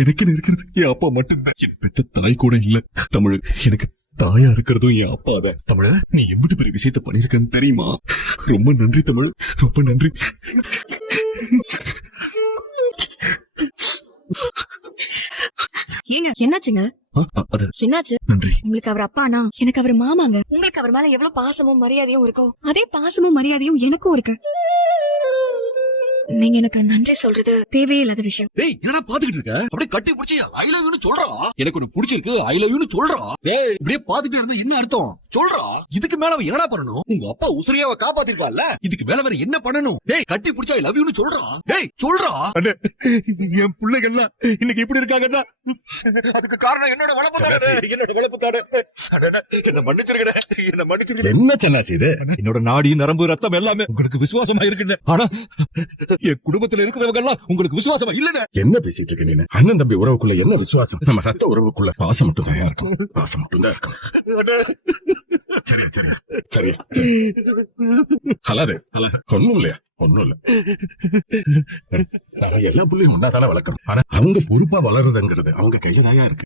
எனக்கு இருக்கிறது என் அப்பா மட்டும்தான். என் பெத்த தாய் கூட இல்ல தமிழ். எனக்கு தாயா இருக்கிறதும் என் அப்பா தான். தமிழ, நீ எம்பிட்டு பெரிய விஷயத்த பண்ணிருக்கன்னு தெரியுமா? ரொம்ப நன்றி தமிழ், ரொம்ப நன்றி. ஏங்க என்னாச்சுங்க? என்னாச்சு? நன்றி. உங்களுக்கு அவர் அப்பானா எனக்கு அவர் மாமாங்க. உங்களுக்கு அவர் மேல எவ்வளவு பாசமும் மரியாதையும் இருக்கோ அதே பாசமும் மரியாதையும் எனக்கும் இருக்கு. நீங்க எனக்கு நன்றி சொல்றது தேவையில்லாத விஷயம். டேய், என்னடா பாத்துக்கிட்டு இருக்க? அப்படியே கட்டி பிடிச்சி ஐ லவ் யூன்னு சொல்றா. எனக்கு ஒன்னு பிடிச்சிருக்கு, ஐ லவ் யூன்னு சொல்றா. டேய், இப்படியே பாத்துக்கிட்டு இருந்தா என்ன அர்த்தம்? சொல்றா. இதுக்கு மேல அவ என்னடா பண்ணணும்? உங்க அப்பா உசிரியாவ காப்பாத்திருக்கான்ல, இதுக்கு மேல வேற என்ன பண்ணணும்? டேய், கட்டி பிடிச்சா ஐ லவ் யூன்னு சொல்றா. டேய், சொல்றா. என் பிள்ளைகள்லாம் இன்னைக்கு இப்படி இருக்காங்கன்னா அதுக்கு காரணம் என்னோட வளர்ப்பு தானே. என்னோட வளர்ப்பு தானே. என்ன மன்னிச்சிருக்கடே, என்ன மன்னிச்சிருக்கடே. என்ன சன்னாசி இது? என்னோட நாடி நரம்பு ரத்தம் எல்லாமே உங்களுக்கு விசுவாசமா இருக்குன்னு. ஆனா என் குடும்பத்துல இருக்கிறவங்க எல்லாம் உங்களுக்கு விசுவாசமா இல்லன்னு. என்ன பேசிட்டு இருக்க நீ? அண்ணன் தம்பி உறவுக்குள்ள என்ன விசுவாசம்? நம்ம ரத்த உறவுக்குள்ள பாசம் மட்டும் தான் இருக்கும். பாசம் மட்டும் தான் இருக்கும். சரியா சரியா சரியா. ஹலாரு ஒண்ணும் இல்லையா? ஒண்ணும் இல்ல. நாங்க எல்லா புள்ளையும் ஒன்னா தானே வளர்க்கறோம். ஆனா அவங்க பொறுப்பா வளருதுங்கிறது அவங்க கையில தாயா இருக்கு.